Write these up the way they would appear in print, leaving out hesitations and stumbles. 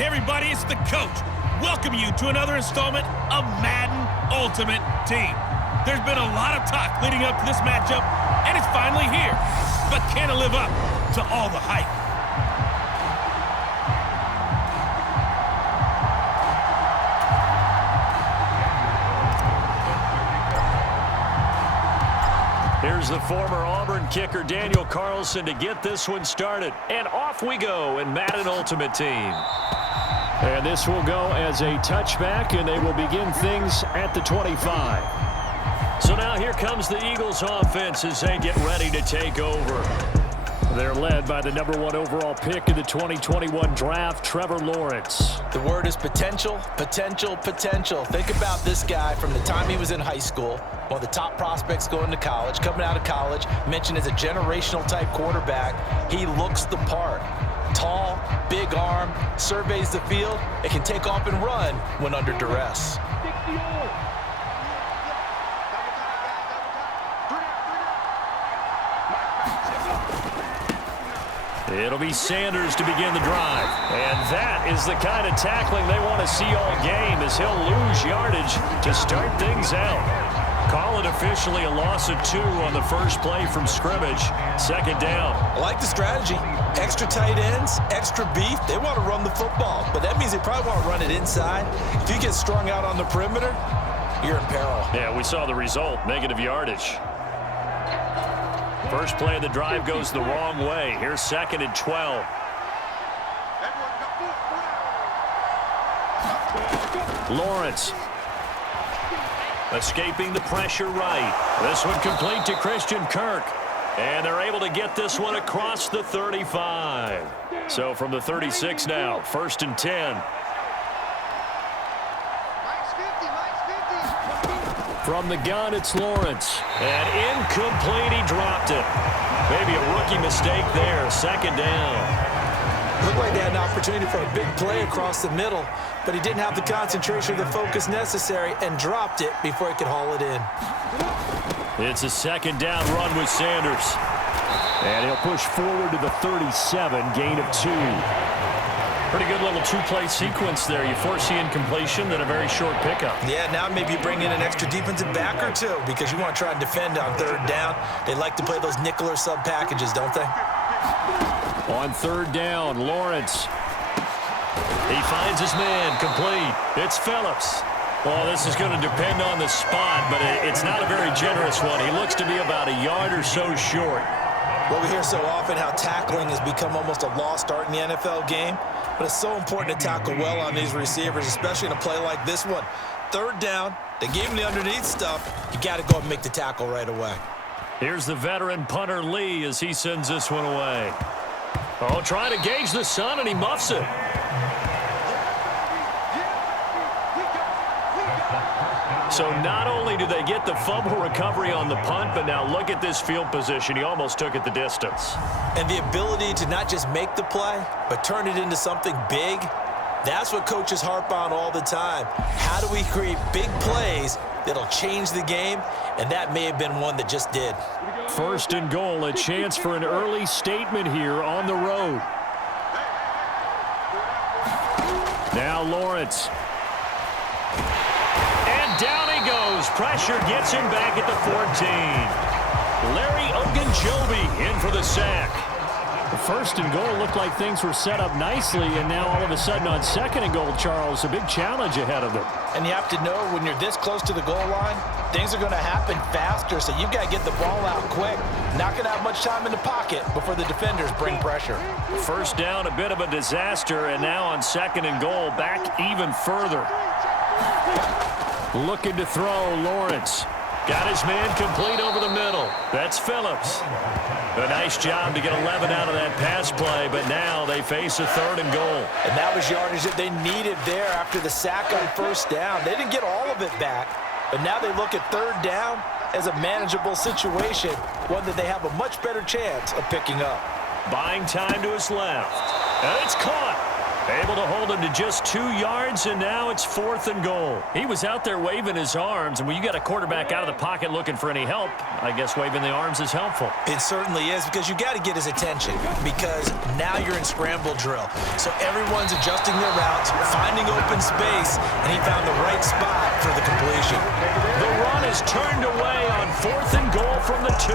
Hey everybody, it's the coach. Welcome you to another installment of Madden Ultimate Team. There's been a lot of talk leading up to this matchup, and it's finally here. But can it live up to all the hype? Here's the former Auburn kicker Daniel Carlson to get this one started. And off we go in Madden Ultimate Team. And this will go as a touchback, and they will begin things at the 25. So now here comes the Eagles offense as they get ready to take over. They're led by the #1 overall pick in the 2021 draft, Trevor Lawrence. The word is potential, potential, potential. Think about this guy from the time he was in high school, one of the top prospects going to college, coming out of college, mentioned as a generational type quarterback. He looks the part. Tall, big arm, surveys the field, and can take off and run when under duress. It'll be Sanders to begin the drive. And that is the kind of tackling they want to see all game, as he'll lose yardage to start things out. Call it officially a loss of 2 on the first play from scrimmage. Second down. I like the strategy. Extra tight ends, extra beef. They want to run the football, but that means they probably want to run it inside. If you get strung out on the perimeter, you're in peril. Yeah, we saw the result, negative yardage. First play of the drive goes the wrong way. Here's 2nd and 12. Lawrence. Escaping the pressure right. This one complete to Christian Kirk. And they're able to get this one across the 35. So from the 36 now, 1st and 10. From the gun, it's Lawrence. And incomplete, he dropped it. Maybe a rookie mistake there. 2nd down. Looked like they had an opportunity for a big play across the middle, but he didn't have the concentration or the focus necessary and dropped it before he could haul it in. It's a 2nd down run with Sanders. And he'll push forward to the 37, gain of 2. Pretty good little 2-play sequence there. You force the incompletion, then a very short pickup. Yeah, now maybe you bring in an extra defensive back or two because you want to try and defend on 3rd down. They like to play those nickel or sub packages, don't they? On 3rd down, Lawrence. He finds his man, complete. It's Phillips. Well, this is going to depend on the spot, but it's not a very generous one. He looks to be about a yard or so short. Well, we hear so often how tackling has become almost a lost art in the NFL game, but it's so important to tackle well on these receivers, especially in a play like this one. 3rd down, they gave him the underneath stuff. You got to go and make the tackle right away. Here's the veteran punter Lee as he sends this one away. Oh, trying to gauge the sun, and he muffs it. So not only do they get the fumble recovery on the punt, but now look at this field position. He almost took it the distance. And the ability to not just make the play, but turn it into something big, that's what coaches harp on all the time. How do we create big plays that'll change the game? And that may have been one that just did. 1st and goal, a chance for an early statement here on the road. Now Lawrence. And down he goes. Pressure gets him back at the 14. Larry Ogunjobi in for the sack. The 1st and goal looked like things were set up nicely, and now all of a sudden on 2nd and goal, Charles, a big challenge ahead of them. And you have to know when you're this close to the goal line, things are going to happen faster, so you've got to get the ball out quick. Not going to have much time in the pocket before the defenders bring pressure. 1st down, a bit of a disaster, and now on 2nd and goal, back even further. Looking to throw, Lawrence. Got his man complete over the middle. That's Phillips. A nice job to get 11 out of that pass play, but now they face a 3rd and goal. And that was yardage that they needed there after the sack on 1st down. They didn't get all of it back, but now they look at 3rd down as a manageable situation, one that they have a much better chance of picking up. Buying time to his left. And it's caught. Able to hold him to just 2 yards, and now it's 4th and goal. He was out there waving his arms, and when you got a quarterback out of the pocket looking for any help, I guess waving the arms is helpful. It certainly is, because you got to get his attention, because now you're in scramble drill. So everyone's adjusting their routes, finding open space, and he found the right spot for the completion. The run is turned away on 4th and goal from the 2.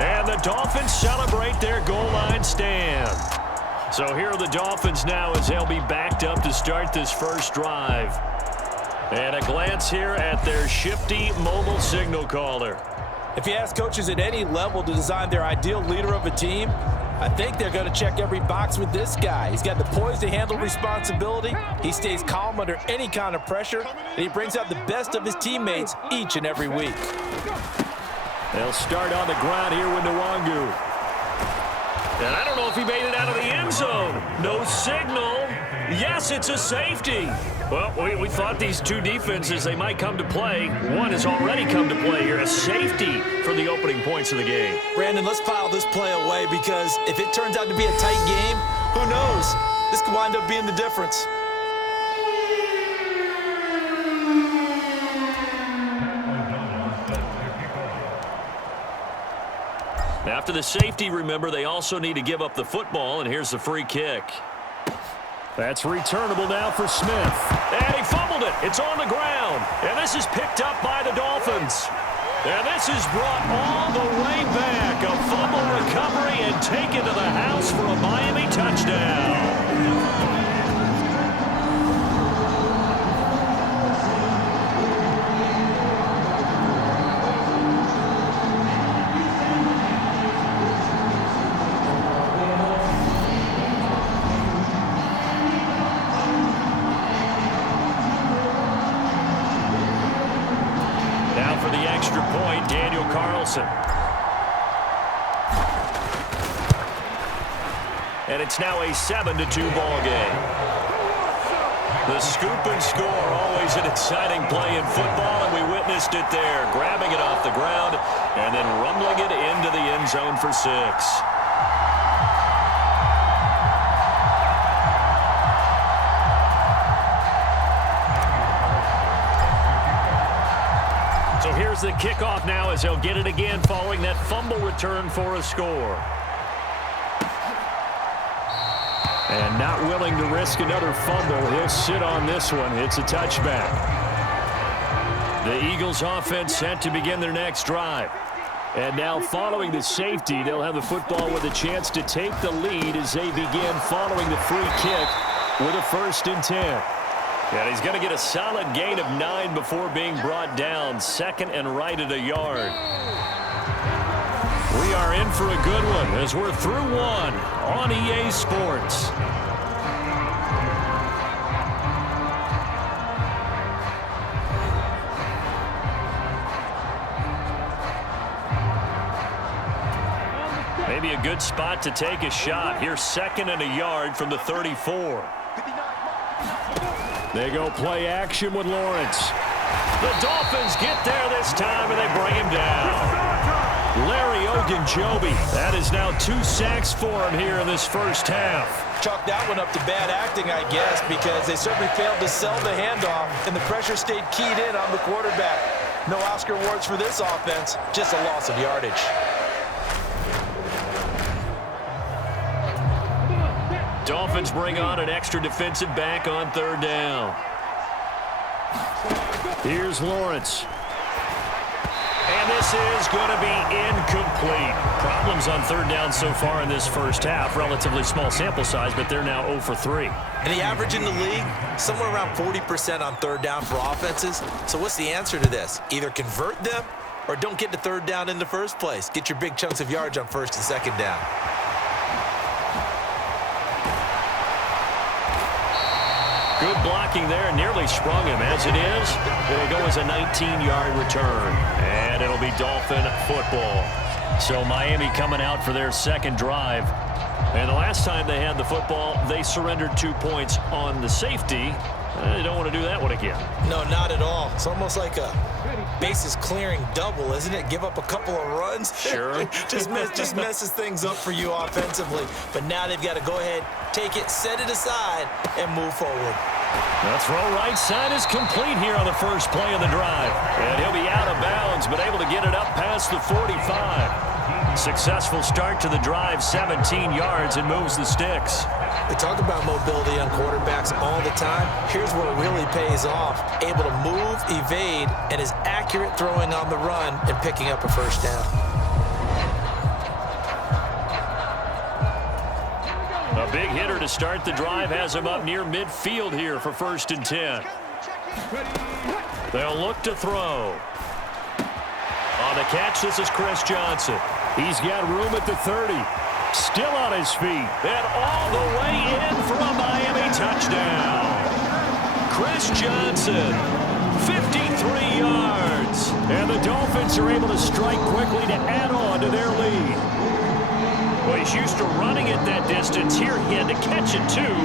And the Dolphins celebrate their goal line stand. So here are the Dolphins now as they'll be backed up to start this first drive. And a glance here at their shifty mobile signal caller. If you ask coaches at any level to design their ideal leader of a team, I think they're going to check every box with this guy. He's got the poise to handle responsibility. He stays calm under any kind of pressure, and he brings out the best of his teammates each and every week. They'll start on the ground here with Nwangu. And I don't know if he made it out of the end zone. No signal. Yes, it's a safety. Well, we thought these two defenses, they might come to play. One has already come to play here. A safety for the opening points of the game. Brandon, let's file this play away, because if it turns out to be a tight game, who knows? This could wind up being the difference. After the safety, remember, they also need to give up the football, and here's the free kick. That's returnable now for Smith. And he fumbled it. It's on the ground. And this is picked up by the Dolphins. And this is brought all the way back. A fumble recovery and taken to the house for a Miami touchdown. Daniel Carlson. And it's now a 7-2 ball game. The scoop and score, always an exciting play in football, and we witnessed it there, grabbing it off the ground and then rumbling it into the end zone for 6. So here's the kickoff now as they'll get it again following that fumble return for a score. And not willing to risk another fumble. He'll sit on this one. It's a touchback. The Eagles offense set to begin their next drive. And now following the safety, they'll have the football with a chance to take the lead as they begin following the free kick with a 1st and 10. And he's going to get a solid gain of 9 before being brought down. 2nd and right at a yard. We are in for a good one as we're through one on EA Sports. Maybe a good spot to take a shot. Here's 2nd and a yard from the 34. They go play action with Lawrence. The Dolphins get there this time, and they bring him down. Larry Ogunjobi. That is now 2 sacks for him here in this first half. Chalk that one up to bad acting, I guess, because they certainly failed to sell the handoff, and the pressure stayed keyed in on the quarterback. No Oscar awards for this offense, just a loss of yardage. Dolphins bring on an extra defensive back on 3rd down. Here's Lawrence. And this is going to be incomplete. Problems on 3rd down so far in this first half. Relatively small sample size, but they're now 0 for 3. And the average in the league, somewhere around 40% on 3rd down for offenses. So what's the answer to this? Either convert them or don't get to 3rd down in the first place. Get your big chunks of yards on 1st and 2nd down. Good blocking there, nearly sprung him. As it is, it'll go as a 19-yard return. And it'll be Dolphin football. So Miami coming out for their second drive. And the last time they had the football, they surrendered 2 points on the safety. They don't want to do that one again. No, not at all. It's almost like a bases clearing double, isn't it? Give up a couple of runs. Sure. just messes things up for you offensively. But now they've got to go ahead, take it, set it aside, and move forward. The throw right side is complete here on the first play of the drive. And he'll be out of bounds, but able to get it up past the 45. Successful start to the drive, 17 yards, and moves the sticks. We talk about mobility on quarterbacks all the time. Here's where it really pays off. Able to move, evade, and is accurate throwing on the run and picking up a first down. A big hitter to start the drive has him up near midfield here for 1st and 10. They'll look to throw. On the catch, this is Chris Johnson. He's got room at the 30. Still on his feet. And all the way in for a Miami touchdown. Chris Johnson, 53 yards. And the Dolphins are able to strike quickly to add on to their lead. Well, he's used to running it that distance. Here he had to catch it, too,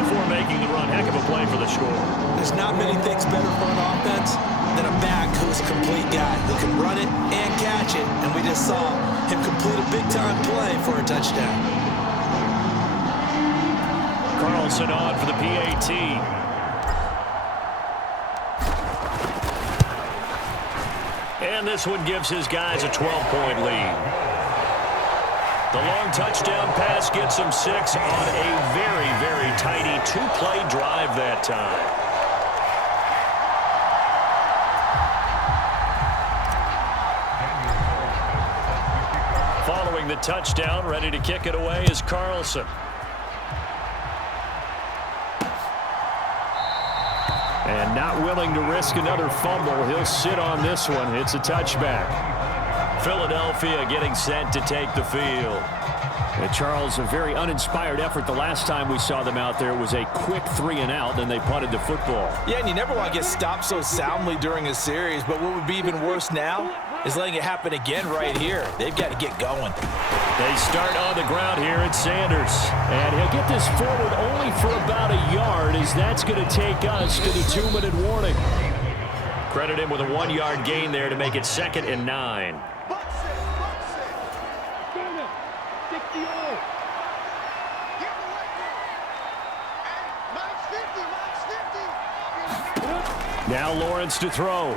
before making the run. Heck of a play for the score. There's not many things better for an offense than a back who's a complete guy who can run it and catch it. And we just saw him complete a big-time play for a touchdown. Carlson on for the PAT. And this one gives his guys a 12-point lead. The long touchdown pass gets him 6 on a very, very tidy 2-play drive that time. Following the touchdown, ready to kick it away is Carlson. And not willing to risk another fumble, he'll sit on this one. It's a touchback. Philadelphia getting set to take the field. And Charles, a very uninspired effort the last time we saw them out there. It was a quick 3-and-out, then they punted the football. Yeah, and you never want to get stopped so soundly during a series, but what would be even worse now is letting it happen again right here. They've got to get going. They start on the ground here at Sanders. And he'll get this forward only for about a yard, as that's going to take us to the 2-minute warning. Credit him with a 1-yard gain there to make it 2nd and 9. Now Lawrence to throw.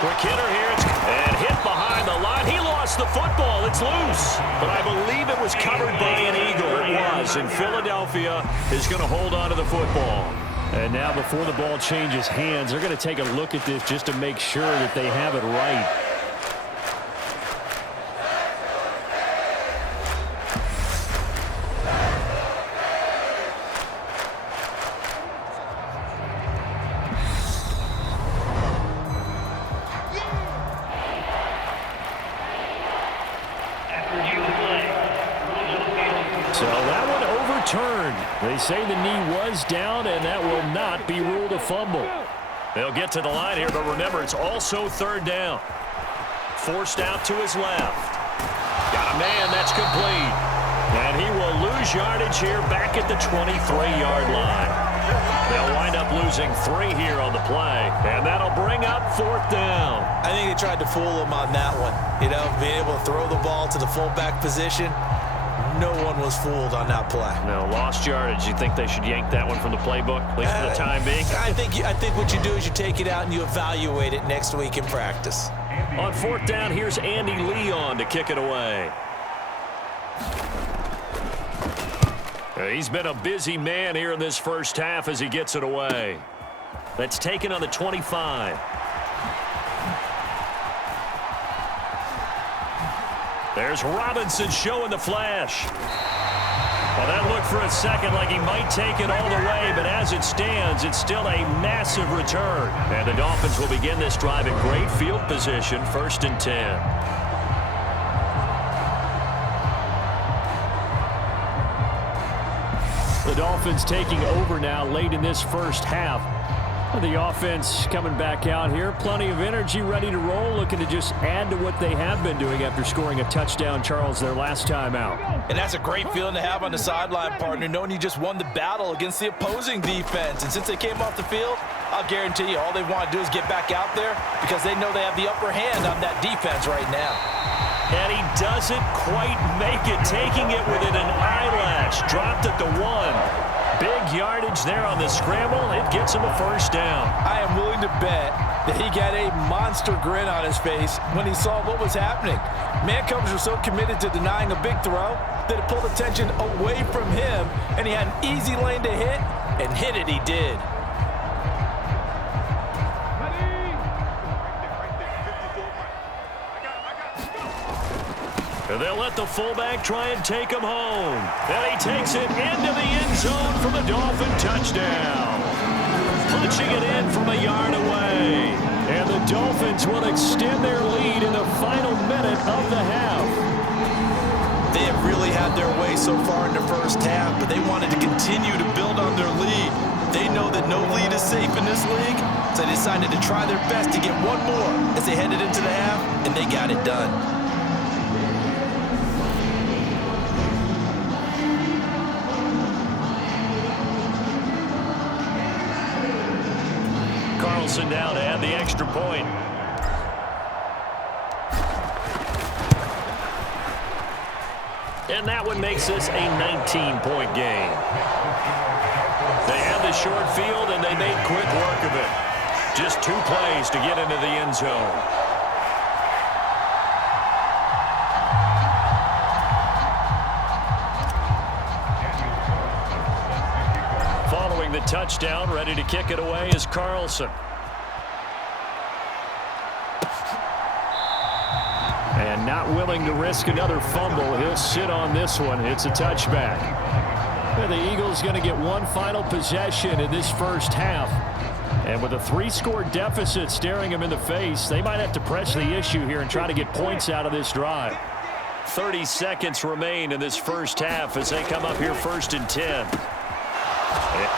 Quick hitter here, and hit behind the line. He lost the football. It's loose. But I believe it was covered by an Eagle. It was, and Philadelphia is going to hold on to the football. And now before the ball changes hands, they're going to take a look at this just to make sure that they have it right. They say the knee was down, and that will not be ruled a fumble. They'll get to the line here, but remember, it's also 3rd down. Forced out to his left. Got a man, that's complete. And he will lose yardage here back at the 23-yard line. They'll wind up losing 3 here on the play, and that'll bring up 4th down. I think they tried to fool him on that one. You know, being able to throw the ball to the fullback position. No one was fooled on that play. No, lost yardage. You think they should yank that one from the playbook, at least for the time being? I think what you do is you take it out and you evaluate it next week in practice. On 4th down, here's Andy Leon to kick it away. He's been a busy man here in this first half as he gets it away. That's taken on the 25. There's Robinson showing the flash. Well, that looked for a second like he might take it all the way, but as it stands, it's still a massive return. And the Dolphins will begin this drive in great field position, 1st and 10. The Dolphins taking over now late in this first half. The offense coming back out here. Plenty of energy, ready to roll, looking to just add to what they have been doing after scoring a touchdown, Charles, their last time out. And that's a great feeling to have on the sideline, partner, knowing you just won the battle against the opposing defense. And since they came off the field, I'll guarantee you all they want to do is get back out there because they know they have the upper hand on that defense right now. And he doesn't quite make it, taking it within an eyelash. Dropped at the 1. Big yardage there on the scramble. It gets him a first down. I am willing to bet that he got a monster grin on his face when he saw what was happening. Mancovers were so committed to denying a big throw that it pulled attention away from him, and he had an easy lane to hit, and hit it he did. And they'll let the fullback try and take him home. And he takes it into the end zone for the Dolphin touchdown. Punching it in from a yard away. And the Dolphins will extend their lead in the final minute of the half. They have really had their way so far in the first half, but they wanted to continue to build on their lead. They know that no lead is safe in this league, so they decided to try their best to get one more as they headed into the half, and they got it done. Carlson down to add the extra point. And that one makes this a 19-point game. They had the short field, and they made quick work of it. Just 2 plays to get into the end zone. Following the touchdown, ready to kick it away is Carlson. And not willing to risk another fumble, he'll sit on this one. It's a touchback. And the Eagles going to get one final possession in this first half. And with a 3-score deficit staring them in the face, they might have to press the issue here and try to get points out of this drive. 30 seconds remain in this first half as they come up here 1st and 10.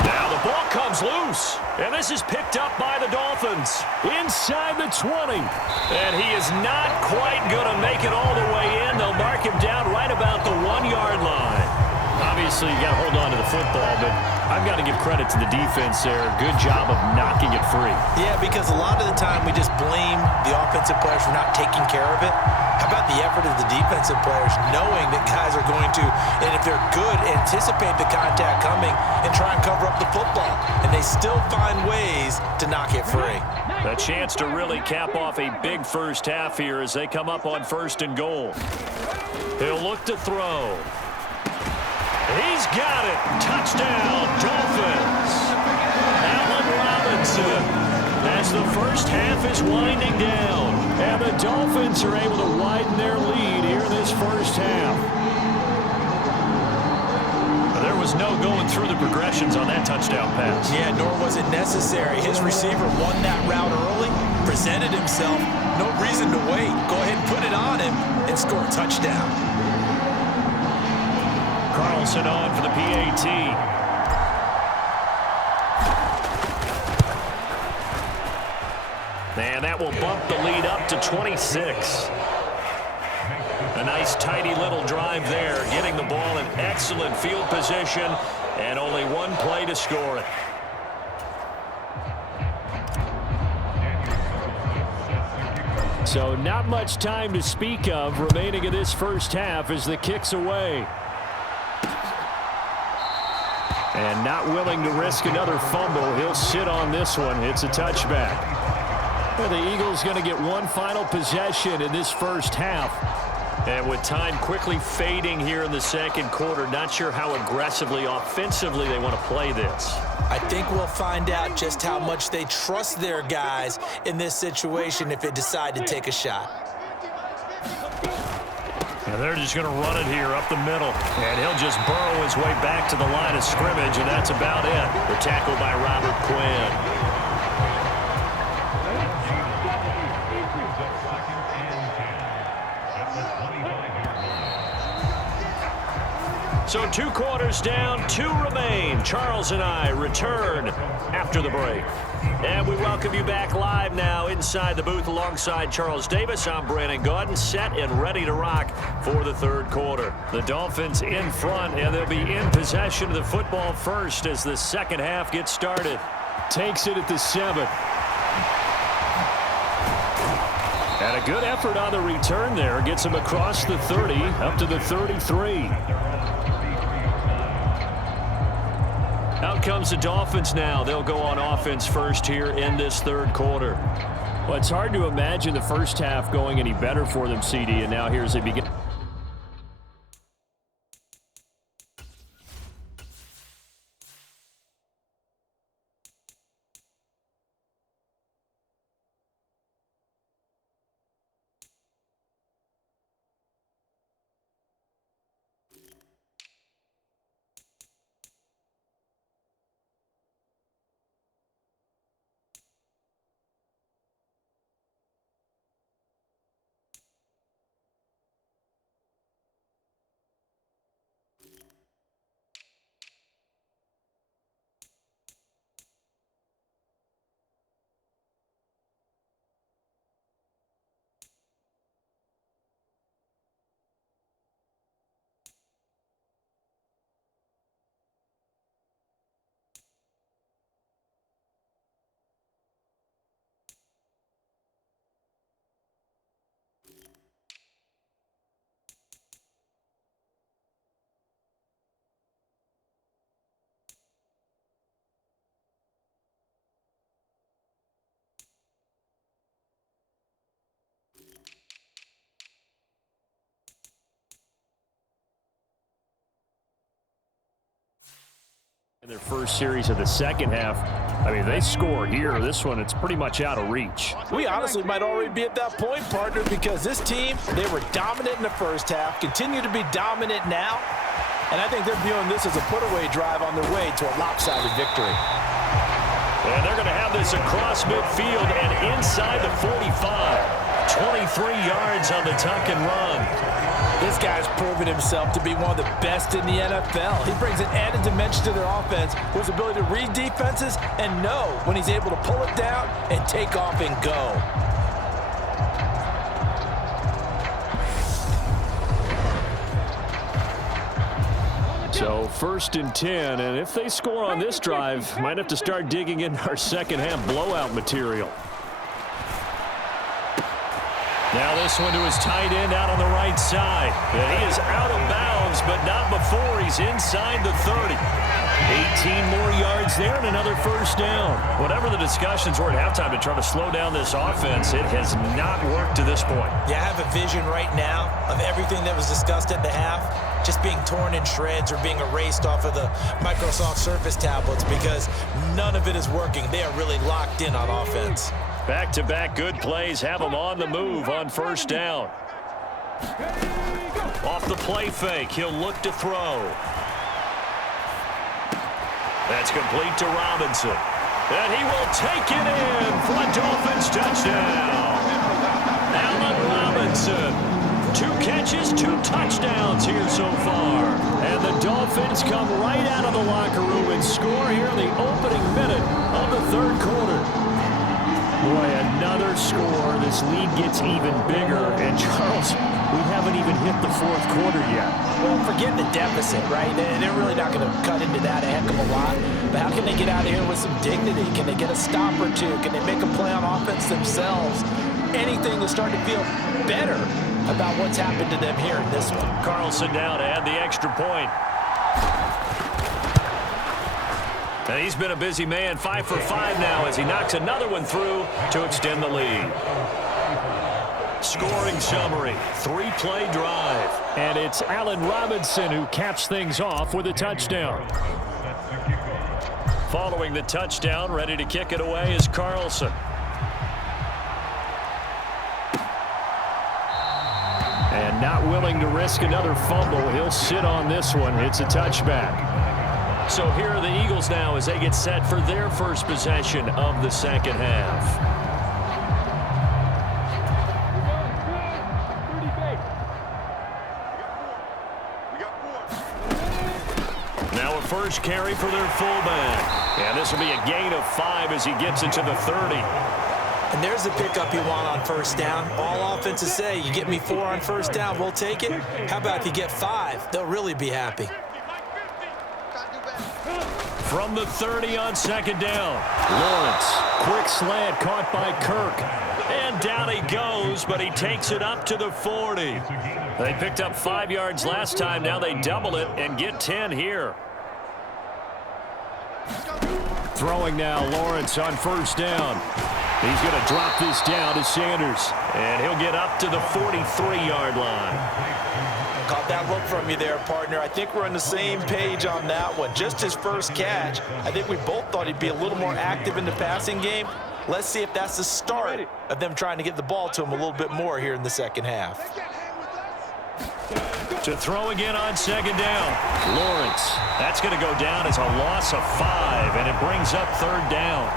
Now the ball comes loose, and this is picked up by the Dolphins inside the 20. And he is not quite going to make it all the way in. They'll mark him down right about the 1-yard line. Obviously, you got to hold on to the football, but I've got to give credit to the defense there. Good job of knocking it free. Yeah, because a lot of the time we just blame the offensive players for not taking care of it. How about the effort of the defensive players knowing that guys are going to, and if they're good, anticipate the contact coming and try and cover up the football. And they still find ways to knock it free. A chance to really cap off a big first half here as they come up on 1st and goal. He'll look to throw. He's got it. Touchdown, Dolphins. Allen Robinson as the first half is winding down. And the Dolphins are able to widen their lead here in this first half. There was no going through the progressions on that touchdown pass. Yeah, nor was it necessary. His receiver won that route early, presented himself. No reason to wait. Go ahead and put it on him and score a touchdown. Carlson on for the PAT. And that will bump the lead up to 26. A nice, tidy little drive there, getting the ball in excellent field position, and only 1 play to score it. So not much time to speak of remaining in this first half as the kick's away. And not willing to risk another fumble, he'll sit on this one. It's a touchback. Well, the Eagles going to get one final possession in this first half. And with time quickly fading here in the second quarter, not sure how aggressively, offensively they want to play this. I think we'll find out just how much they trust their guys in this situation if they decide to take a shot. And they're just going to run it here up the middle. And he'll just burrow his way back to the line of scrimmage, and that's about it. The tackle by Robert Quinn. So 2 quarters down, 2 remain. Charles and I return after the break. And we welcome you back live now inside the booth alongside Charles Davis. I'm Brandon Gaudin, set and ready to rock for the 3rd quarter. The Dolphins in front, and they'll be in possession of the football first as the 2nd half gets started. Takes it at the 7. And a good effort on the return there. Gets him across the 30, up to the 33. Out comes the Dolphins now. They'll go on offense first here in this 3rd quarter. Well, it's hard to imagine the first half going any better for them, CD, and now here's they begin. In their first series of the 2nd half, I mean, they score here. This one, it's pretty much out of reach. We honestly might already be at that point, partner, because this team, they were dominant in the first half, continue to be dominant now, and I think they're viewing this as a put-away drive on their way to a lopsided victory. And they're going to have this across midfield and inside the 45. 23 yards on the tuck and run. This guy's proven himself to be one of the best in the NFL. He brings an added dimension to their offense with his ability to read defenses and know when he's able to pull it down and take off and go. So 1st and 10, and if they score on this drive, might have to start digging in our 2nd half blowout material. Now this one to his tight end out on the right side. And he is out of bounds, but not before he's inside the 30. 18 more yards there and another 1st down. Whatever the discussions were at halftime to try to slow down this offense, it has not worked to this point. Yeah, I have a vision right now of everything that was discussed at the half just being torn in shreds or being erased off of the Microsoft Surface tablets because none of it is working. They are really locked in on offense. Back-to-back good plays have him on the move on 1st down. Off the play fake, he'll look to throw. That's complete to Robinson. And he will take it in for a Dolphins touchdown. Allen Robinson. 2 catches, 2 touchdowns here so far. And the Dolphins come right out of the locker room and score here in the opening minute of the 3rd quarter. Boy, another score. This lead gets even bigger. And, Charles, we haven't even hit the 4th quarter yet. Well, forget the deficit, right? They're really not going to cut into that a heck of a lot. But how can they get out of here with some dignity? Can they get a stop or 2? Can they make a play on offense themselves? Anything to start to feel better about what's happened to them here in this one. Carlson down to add the extra point. And he's been a busy man, 5 for 5 now as he knocks another one through to extend the lead. Scoring summary, 3-play drive. And it's Allen Robinson who caps things off with a touchdown. Following the touchdown, ready to kick it away is Carlson. And not willing to risk another fumble, he'll sit on this one. It's a touchback. So here are the Eagles now as they get set for their first possession of the 2nd half. first carry for their fullback. And this will be a gain of 5 as he gets it to the 30. And there's the pickup you want on first down. All offenses say, you get me 4 on first down, we'll take it. How about if you get 5? They'll really be happy. From the 30 on second down. Lawrence, quick slant caught by Kirk. And down he goes, but he takes it up to the 40. They picked up 5 yards last time. Now they double it and get 10 here. Throwing now, Lawrence on first down. He's going to drop this down to Sanders. And he'll get up to the 43-yard line. Caught that look from you there, partner. I think we're on the same page on that one. Just his first catch. I think we both thought he'd be a little more active in the passing game. Let's see if that's the start of them trying to get the ball to him a little bit more here in the second half. To throw again on second down. Lawrence. That's going to go down as a loss of 5, and it brings up third down.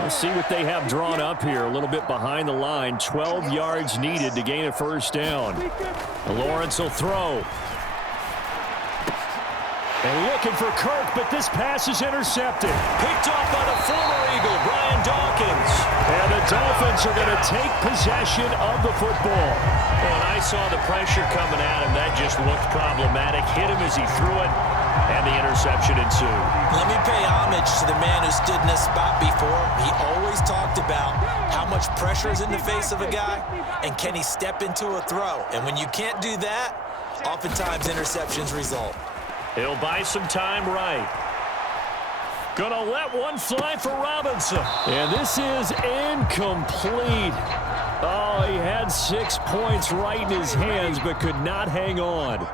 Let's see what they have drawn up here. A little bit behind the line. 12 yards needed to gain a first down. Lawrence will throw. And looking for Kirk, but this pass is intercepted. Picked off by the former Eagle, Brian Dawkins. And the Dolphins are going to take possession of the football. When I saw the pressure coming at him, that just looked problematic. Hit him as he threw it, and the interception ensued. Let me pay homage to the man who stood in this spot before. He always talked about how much pressure is in the face of a guy, and can he step into a throw. And when you can't do that, oftentimes interceptions result. He'll buy some time right. Gonna let one fly for Robinson. And this is incomplete. Oh, he had 6 points right in his hands, but could not hang on.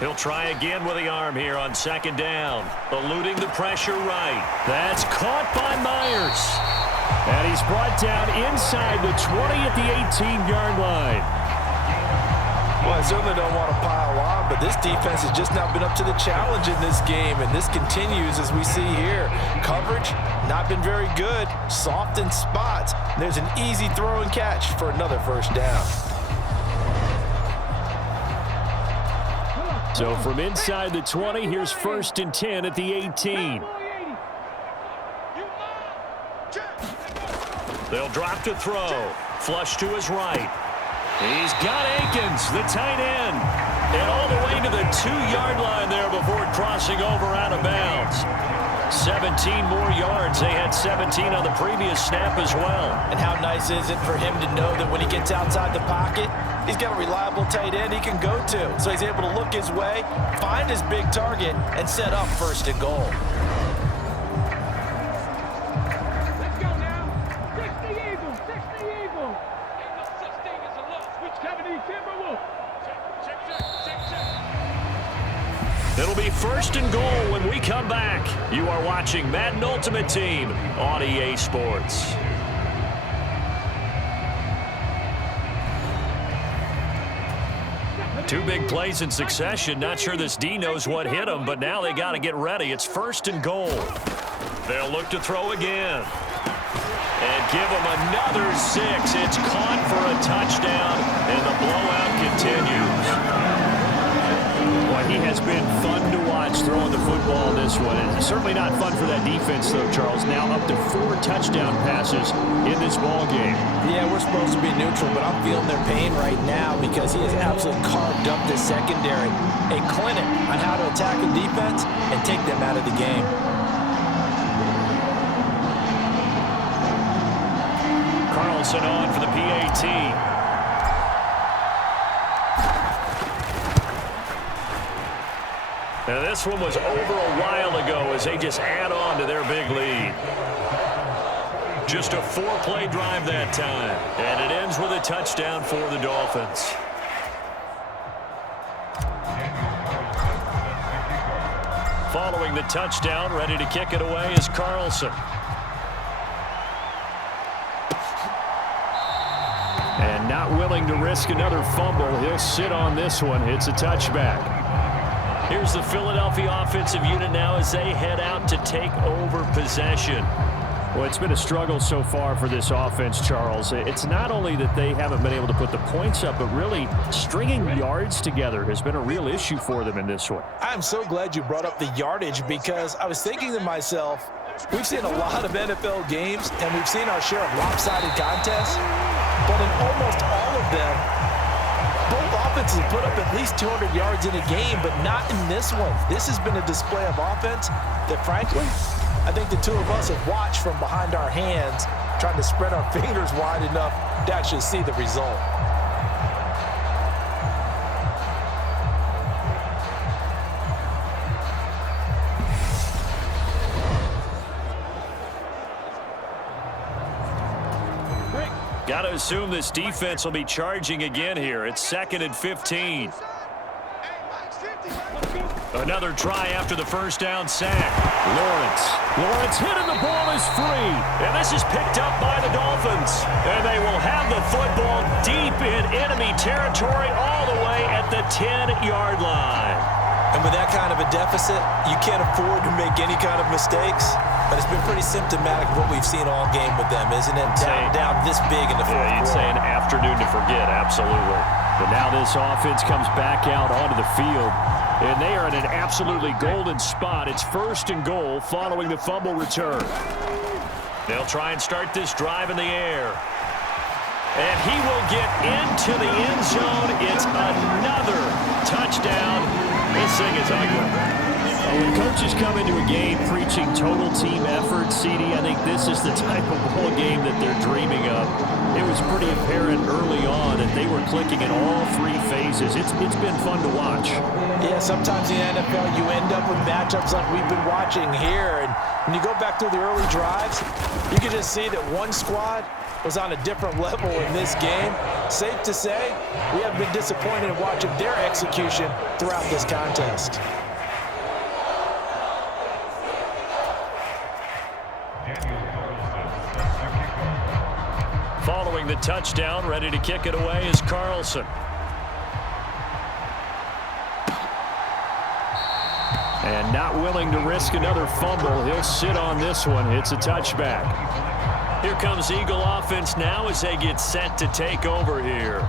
He'll try again with the arm here on second down. Eluding the pressure right. That's caught by Myers. And he's brought down inside the 20 at the 18-yard line. Well, I certainly don't want to pile on, but this defense has just not been up to the challenge in this game, and this continues as we see here. Coverage, not been very good. Soft in spots. There's an easy throw and catch for another first down. So from inside the 20, here's 1st and 10 at the 18. They'll drop to throw. Flush to his right. He's got Akins, the tight end. And all the way to the 2-yard line there before crossing over out of bounds. 17 more yards. They had 17 on the previous snap as well. And how nice is it for him to know that when he gets outside the pocket, he's got a reliable tight end he can go to. So he's able to look his way, find his big target, and set up 1st and goal. Let's go now. 60 Eagles, 60 Eagles. Ain't no such thing as a loss. Which Kevin E. Timberwolf. Check. It'll be 1st and goal when we come back. You are watching Madden Ultimate Team on EA Sports. Two big plays in succession. Not sure this D knows what hit him, but now they got to get ready. It's 1st and goal. They'll look to throw again. And give him another 6. It's caught for a touchdown, and the blowout continues. Boy, he has been fun to watch throwing the football this one. It's certainly not fun for that defense, though, Charles. Now up to 4 touchdown passes in this ball game. Yeah, we're supposed to be neutral, but I'm feeling their pain right now because he has absolutely carved up this secondary. A clinic on how to attack a defense and take them out of the game. Carlson on for the PAT. Now this one was over a while ago as they just add on to their big lead. Just a 4-play drive that time. And it ends with a touchdown for the Dolphins. Following the touchdown, ready to kick it away is Carlson. And not willing to risk another fumble. He'll sit on this one. It's a touchback. Here's the Philadelphia offensive unit now as they head out to take over possession. Well, it's been a struggle so far for this offense, Charles. It's not only that they haven't been able to put the points up, but really stringing yards together has been a real issue for them in this one. I'm so glad you brought up the yardage because I was thinking to myself, we've seen a lot of NFL games and we've seen our share of lopsided contests, but in almost all of them, both offenses put up at least 200 yards in a game, but not in this one. This has been a display of offense that, frankly, I think the two of us have watched from behind our hands, trying to spread our fingers wide enough to actually see the result. Got to assume this defense will be charging again here. It's 2nd and 15. Another try after the first down sack. Lawrence hit and the ball is free. And this is picked up by the Dolphins. And they will have the football deep in enemy territory all the way at the 10-yard line. And with that kind of a deficit, you can't afford to make any kind of mistakes. But it's been pretty symptomatic of what we've seen all game with them, isn't it? Down this big in the fourth quarter. You'd say an afternoon to forget, absolutely. But now this offense comes back out onto the field. And they are in an absolutely golden spot. It's 1st and goal following the fumble return. They'll try and start this drive in the air. And he will get into the end zone. It's another touchdown. This thing is ugly. When coaches come into a game preaching total team effort, CD, I think this is the type of ball game that they're dreaming of. It was pretty apparent early on that they were clicking in all 3 phases. It's been fun to watch. Yeah, sometimes in the NFL you end up with matchups like we've been watching here. And when you go back through the early drives, you can just see that one squad was on a different level in this game. Safe to say, we have been disappointed in watching their execution throughout this contest. Following the touchdown, ready to kick it away is Carlson. And not willing to risk another fumble. He'll sit on this one. It's a touchback. Here comes Eagle offense now as they get set to take over here.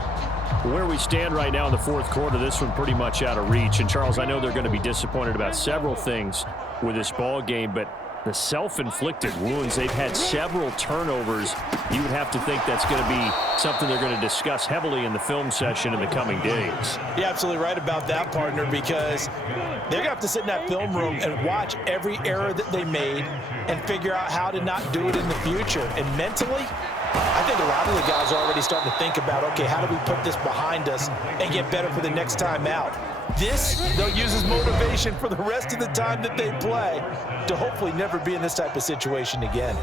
Where we stand right now in the fourth quarter, this one pretty much out of reach. And, Charles, I know they're going to be disappointed about several things with this ball game, but the self-inflicted wounds, they've had several turnovers. You would have to think that's going to be something they're going to discuss heavily in the film session in the coming days. You're absolutely right about that, partner, because they're going to have to sit in that film room and watch every error that they made and figure out how to not do it in the future. And mentally, I think a lot of the guys are already starting to think about, okay, how do we put this behind us and get better for the next time out? This, they'll use as motivation for the rest of the time that they play to hopefully never be in this type of situation again.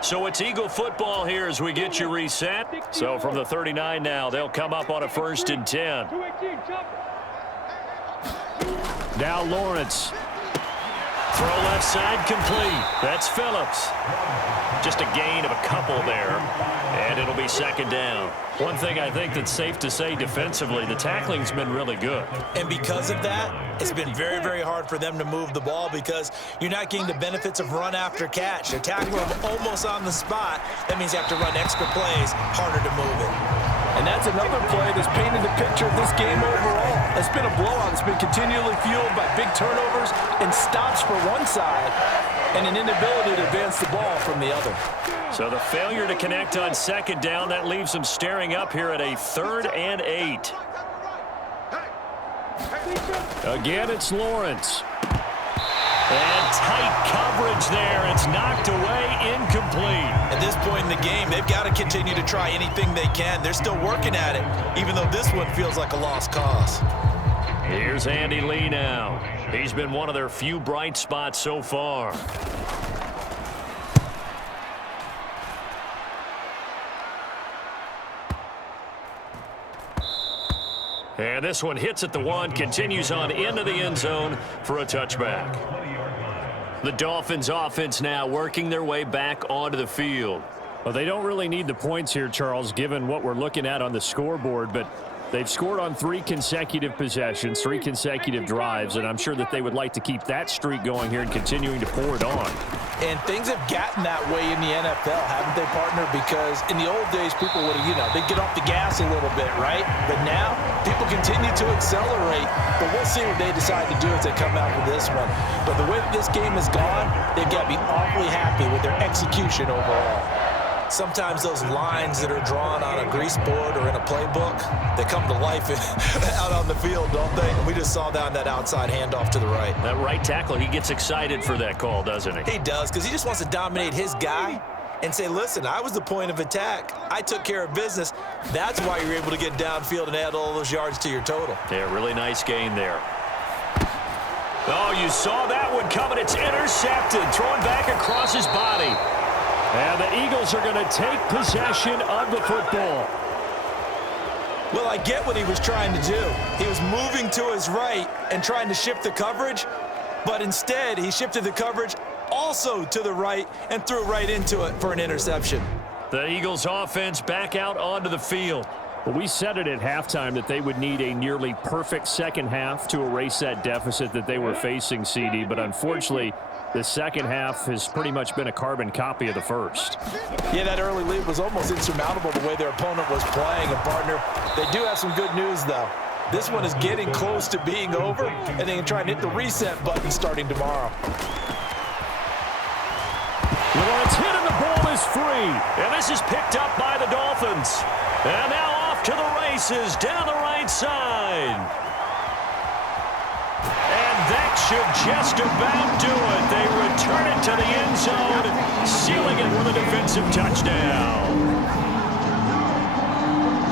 So it's Eagle football here as we get you reset. So from the 39 now, they'll come up on a 1st and 10. Now Lawrence. Throw left side complete. That's Phillips. Just a gain of a couple there, and it'll be 2nd down. One thing I think that's safe to say defensively, the tackling's been really good. And because of that, it's been very, very hard for them to move the ball because you're not getting the benefits of run after catch. They're tackling them almost on the spot. That means you have to run extra plays, harder to move it. And that's another play that's painted the picture of this game overall. It's been a blowout. It's been continually fueled by big turnovers and stops for one side and an inability to advance the ball from the other. So the failure to connect on 2nd down, that leaves them staring up here at a 3rd and 8. Again, it's Lawrence. And tight coverage there. It's knocked away, incomplete. At this point in the game, they've got to continue to try anything they can. They're still working at it, even though this one feels like a lost cause. Here's Andy Lee now. He's been one of their few bright spots so far. And this one hits at the 1, continues on into the end zone for a touchback. The Dolphins offense now working their way back onto the field. Well, they don't really need the points here, Charles, given what we're looking at on the scoreboard, but They've scored on 3 consecutive possessions, 3 consecutive drives, and I'm sure that they would like to keep that streak going here and continuing to pour it on. And things have gotten that way in the NFL, haven't they, partner? Because in the old days, people would have, they'd get off the gas a little bit, right? But now, people continue to accelerate. But we'll see what they decide to do as they come out with this one. But the way that this game has gone, they've got to be awfully happy with their execution overall. Sometimes those lines that are drawn on a grease board or in a playbook, they come to life out on the field, don't they? We just saw that outside handoff to the right. That right tackle, he gets excited for that call, doesn't he? He does, because he just wants to dominate his guy and say, listen, I was the point of attack. I took care of business. That's why you're able to get downfield and add all those yards to your total. Yeah, really nice gain there. Oh, you saw that one coming. It's intercepted, thrown back across his body. And the Eagles are going to take possession of the football. Well, I get what he was trying to do. He was moving to his right and trying to shift the coverage, but instead he shifted the coverage also to the right and threw right into it for an interception. The Eagles offense back out onto the field. Well, we said it at halftime that they would need a nearly perfect second half to erase that deficit that they were facing, CD, but unfortunately, the second half has pretty much been a carbon copy of the first. Yeah, that early lead was almost insurmountable the way their opponent was playing. And, partner, they do have some good news, though. This one is getting close to being over, and they can try and hit the reset button starting tomorrow. Lawrence hit and the ball is free. And this is picked up by the Dolphins. And now off to the races down the right side. And that should just about do it. They return it to the end zone, sealing it with a defensive touchdown.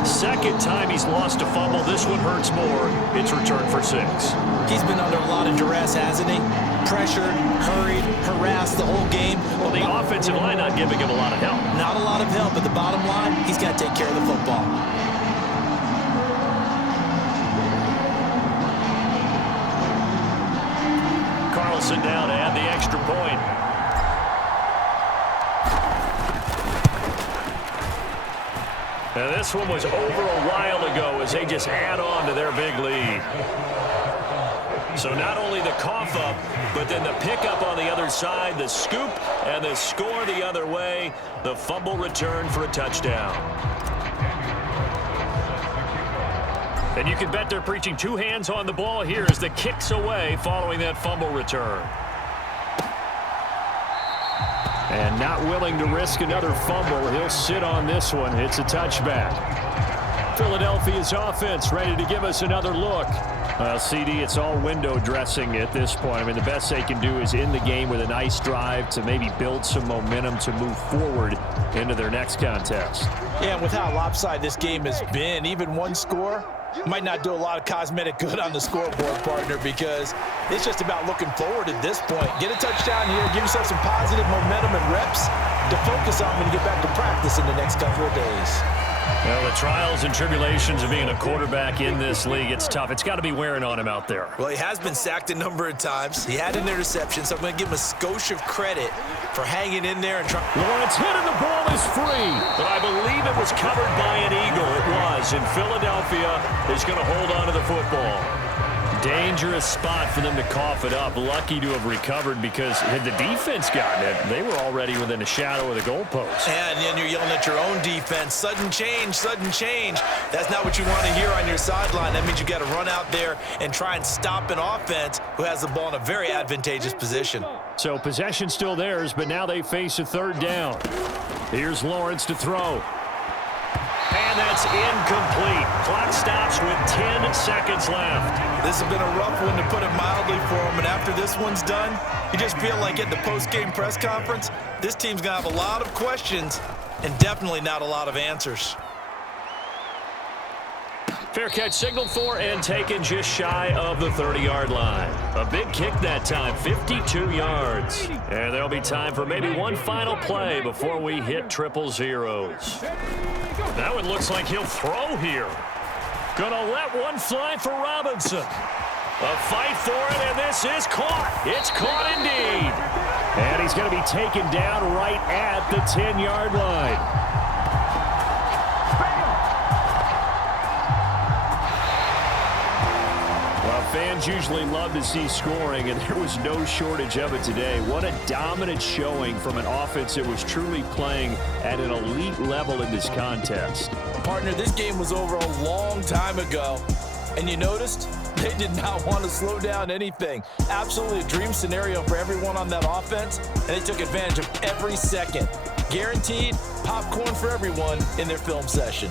Second time he's lost a fumble. This one hurts more. It's returned for 6. He's been under a lot of duress, hasn't he? Pressured, hurried, harassed the whole game. Well, the offensive line not giving him a lot of help. Not a lot of help, but the bottom line, he's got to take care of the football. Carlson down to add the extra point. And this one was over a while ago as they just add on to their big lead. So not only the cough up, but then the pickup on the other side, the scoop, and the score the other way, the fumble return for a touchdown. And you can bet they're preaching 2 hands on the ball here as the kick's away following that fumble return. And not willing to risk another fumble. He'll sit on this one. It's a touchback. Philadelphia's offense ready to give us another look. CD, it's all window dressing at this point. I mean, the best they can do is in the game with a nice drive to maybe build some momentum to move forward into their next contest. Yeah, and with how lopsided this game has been, even one score might not do a lot of cosmetic good on the scoreboard, partner, because it's just about looking forward at this point. Get a touchdown here, give yourself some positive momentum and reps to focus on when you get back to practice in the next couple of days. Well, the trials and tribulations of being a quarterback in this league, it's tough. It's got to be wearing on him out there. Well, he has been sacked a number of times. He had an interception, so I'm going to give him a skosh of credit for hanging in there and trying. Lawrence hit and the ball is free. But I believe it was covered by an Eagle. It was. And Philadelphia is going to hold on to the football. Dangerous spot for them to cough it up. Lucky to have recovered because had the defense gotten it, they were already within a shadow of the goalpost. And then you're yelling at your own defense. Sudden change, sudden change. That's not what you want to hear on your sideline. That means you got to run out there and try and stop an offense who has the ball in a very advantageous position. So possession still theirs, but now they face a third down. Here's Lawrence to throw. And that's incomplete. Clock stops with 10 seconds left. This has been a rough one, to put it mildly, for him. And after this one's done, you just feel like at the post-game press conference, this team's going to have a lot of questions and definitely not a lot of answers. Fair catch signaled for and taken just shy of the 30-yard line. A big kick that time, 52 yards. And there'll be time for maybe one final play before we hit triple zeros. That one looks like he'll throw here. Gonna let one fly for Robinson. A fight for it, and this is caught. It's caught indeed. And he's going to be taken down right at the 10-yard line. Fans usually love to see scoring, and there was no shortage of it today. What a dominant showing from an offense that was truly playing at an elite level in this contest. Partner, this game was over a long time ago, and you noticed they did not want to slow down anything. Absolutely a dream scenario for everyone on that offense, and they took advantage of every second. Guaranteed popcorn for everyone in their film session.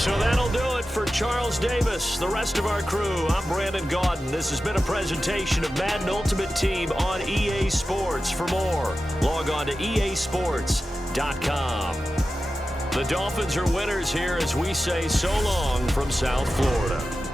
So that'll do it for Charles Davis, the rest of our crew. I'm Brandon Gaudin. This has been a presentation of Madden Ultimate Team on EA Sports. For more, log on to easports.com. The Dolphins are winners here as we say so long from South Florida.